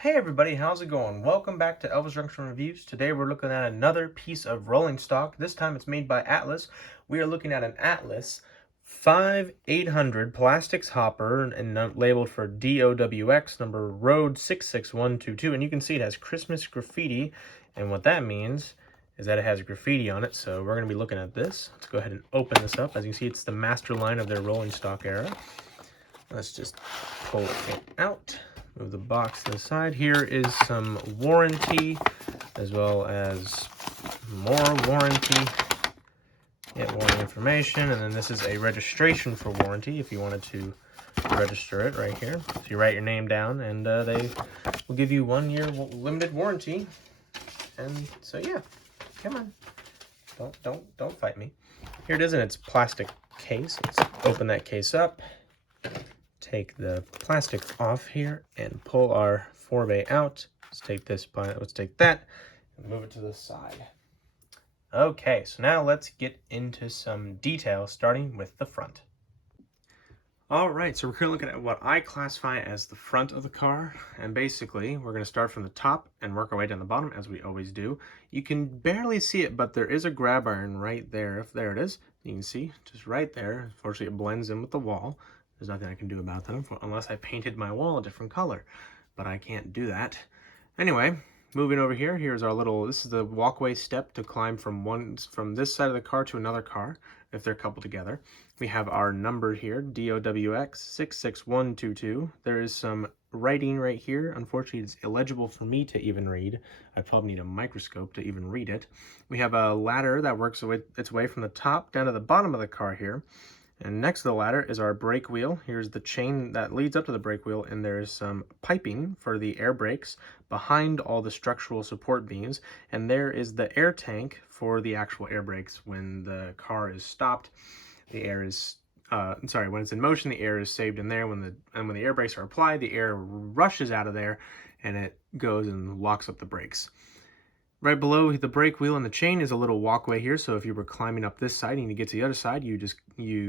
Hey everybody, how's it going? Welcome back to Elvis Junction Reviews. Today we're looking at another piece of rolling stock. This time it's made by Atlas. We are looking at an Atlas 5800 plastics hopper and labeled for DOWX, number road 66122. And you can see it has Christmas graffiti. And what that means is that it has graffiti on it. So we're going to be looking at this. Let's go ahead and open this up. As you can see, it's the master line of their rolling stock era. Let's just pull it out. Move the box to the side. Here is some warranty, as well as more warranty. Get warranty information, and then this is a registration for warranty if you wanted to register it right here. So you write your name down, and they will give you 1 year limited warranty. And so yeah, come on, don't fight me. Here it is in its plastic case. Let's open that case up. Take the plastic off here and pull our 4-bay out. Let's take that and move it to the side. Okay, so now let's get into some detail, starting with the front. All right, so we're going to look at what I classify as the front of the car, and basically we're going to start from the top and work our way down the bottom as we always do. You can barely see it, but there is a grab iron right there. There it is. You can see just right there. Unfortunately, it blends in with the wall. There's nothing I can do about that unless I painted my wall a different color, but I can't do that. Anyway, moving over here, here's our this is the walkway step to climb from this side of the car to another car if they're coupled together. We have our number here, DOWX 66122. There is some writing right here. Unfortunately, it's illegible for me to even read. I probably need a microscope to even read it. We have a ladder that works its way from the top down to the bottom of the car here. And next to the ladder is our brake wheel. Here's the chain that leads up to the brake wheel, and there's some piping for the air brakes behind all the structural support beams. And there is the air tank for the actual air brakes. When the car is stopped, the air is when it's in motion, the air is saved in there. When the air brakes are applied, the air rushes out of there, and it goes and locks up the brakes. Right below the brake wheel and the chain is a little walkway here, so if you were climbing up this side and you get to the other side, you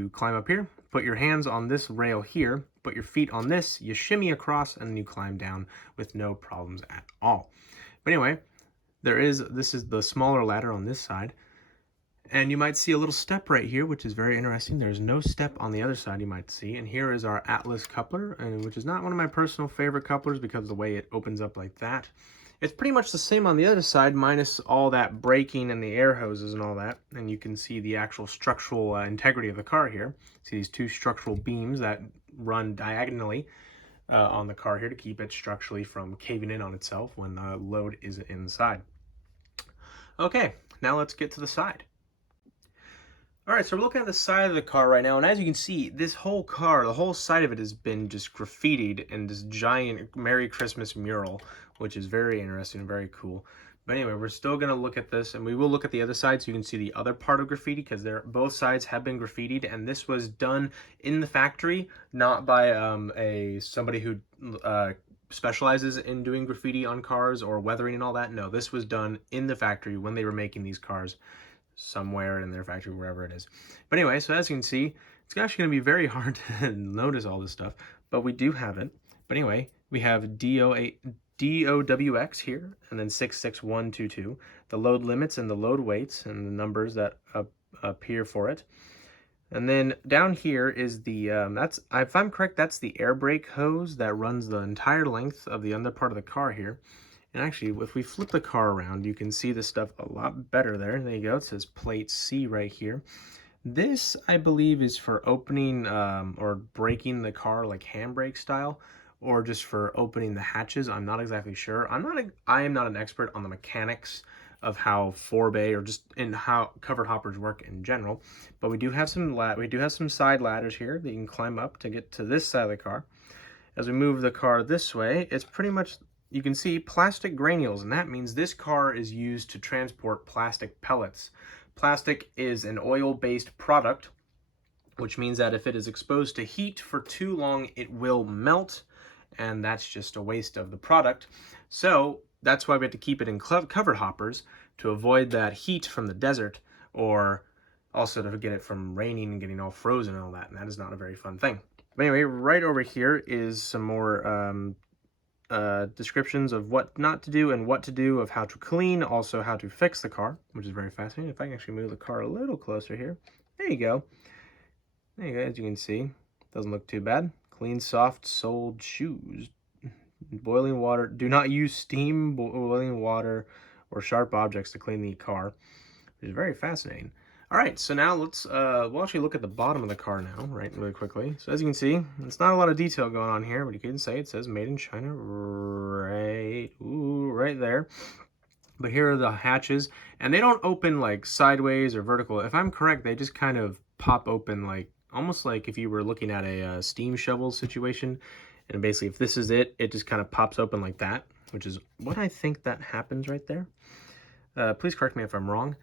climb up here, put your hands on this rail here, put your feet on this, you shimmy across, and then you climb down with no problems at all. But anyway, this is the smaller ladder on this side, and you might see a little step right here, which is very interesting. There's no step on the other side, you might see, and here is our Atlas coupler, which is not one of my personal favorite couplers because of the way it opens up like that. It's pretty much the same on the other side, minus all that braking and the air hoses and all that. And you can see the actual structural integrity of the car here. See these two structural beams that run diagonally on the car here to keep it structurally from caving in on itself when the load is inside. Okay, now let's get to the side. All right, so we're looking at the side of the car right now, and as you can see, this whole car, the whole side of it has been just graffitied in this giant Merry Christmas mural, which is very interesting and very cool. But anyway, we're still going to look at this, and we will look at the other side so you can see the other part of graffiti, because both sides have been graffitied, and this was done in the factory, not by somebody who specializes in doing graffiti on cars or weathering and all that. No, this was done in the factory when they were making these cars somewhere in their factory, wherever it is. But anyway, so as you can see, it's actually going to be very hard to notice all this stuff, but we do have it. But anyway, we have DOWX here, and then 66122, the load limits and the load weights and the numbers that appear for it. And then down here is the, if I'm correct, that's the air brake hose that runs the entire length of the under part of the car here. And actually, if we flip the car around, you can see this stuff a lot better there. There you go. It says plate C right here. This, I believe, is for opening or breaking the car like handbrake style, or just for opening the hatches. I'm not exactly sure. I am not an expert on the mechanics of how 4-bay or just in how covered hoppers work in general. But we do have some side ladders here that you can climb up to get to this side of the car. As we move the car this way, it's pretty much, you can see plastic granules, and that means this car is used to transport plastic pellets. Plastic is an oil-based product, which means that if it is exposed to heat for too long, it will melt, and that's just a waste of the product. So that's why we have to keep it in covered hoppers to avoid that heat from the desert, or also to get it from raining and getting all frozen and all that, and that is not a very fun thing. But anyway, right over here is some more descriptions of what not to do and what to do, of how to clean, also how to fix the car, which is very fascinating. If I can actually move the car a little closer here. There you go. There you go, as you can see. Doesn't look too bad. Clean, soft soled shoes. Boiling water. Do not use steam, boiling water, or sharp objects to clean the car, which is very fascinating. All right, so now we'll actually look at the bottom of the car now, right, really quickly. So as you can see, it's not a lot of detail going on here, but you can say it says made in China right there. But here are the hatches, and they don't open like sideways or vertical. If I'm correct, they just kind of pop open like, almost like if you were looking at a steam shovel situation. And basically, if this is it, it just kind of pops open like that, which is what I think that happens right there. Please correct me if I'm wrong.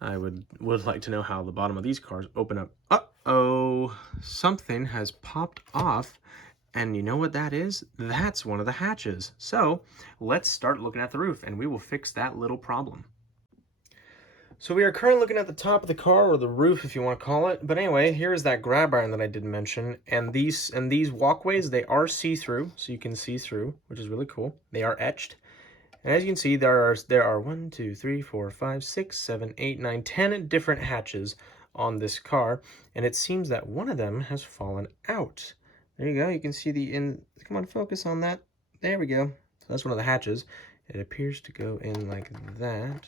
I would like to know how the bottom of these cars open up. Uh-oh, something has popped off, and you know what that is? That's one of the hatches. So let's start looking at the roof, and we will fix that little problem. So we are currently looking at the top of the car, or the roof if you want to call it. But anyway, here is that grab iron that I did mention, and these walkways, they are see-through, so you can see through, which is really cool. They are etched. And as you can see, there are 1, 2, 3, 4, 5, 6, 7, 8, 9, 10 different hatches on this car, and it seems that one of them has fallen out. There you go. You can see come on, focus on that. There we go. So that's one of the hatches. It appears to go in like that.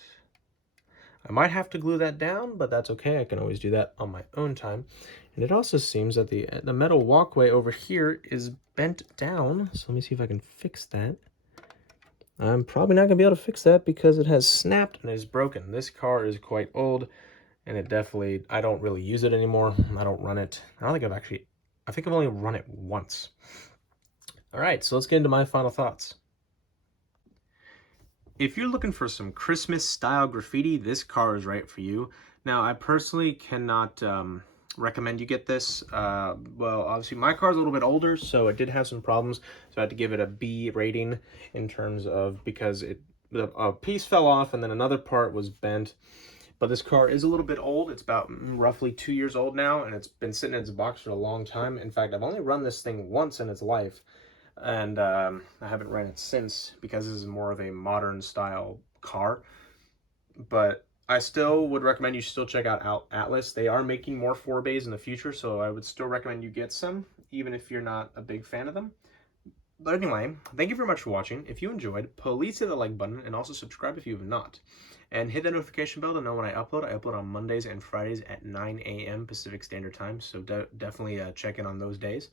I might have to glue that down, but that's okay. I can always do that on my own time. And it also seems that the metal walkway over here is bent down. So let me see if I can fix that. I'm probably not going to be able to fix that because it has snapped and is broken. This car is quite old, and it definitely, I don't really use it anymore. I don't run it. I think I've only run it once. All right, so let's get into my final thoughts. If you're looking for some Christmas style graffiti, this car is right for you. Now, I personally cannot recommend you get this. Well, obviously my car's a little bit older, so it did have some problems. So I had to give it a B rating in terms of, because a piece fell off and then another part was bent. But this car is a little bit old. It's about roughly 2 years old now, and it's been sitting in its box for a long time. In fact, I've only run this thing once in its life. And I haven't ran it since because this is more of a modern style car. But I still would recommend you still check out Atlas. They are making more 4Bays in the future, so I would still recommend you get some, even if you're not a big fan of them. But anyway, thank you very much for watching. If you enjoyed, please hit the like button and also subscribe if you have not. And hit that notification bell to know when I upload. I upload on Mondays and Fridays at 9 a.m. Pacific Standard Time, so definitely check in on those days.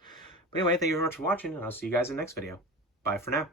But anyway, thank you very much for watching, and I'll see you guys in the next video. Bye for now.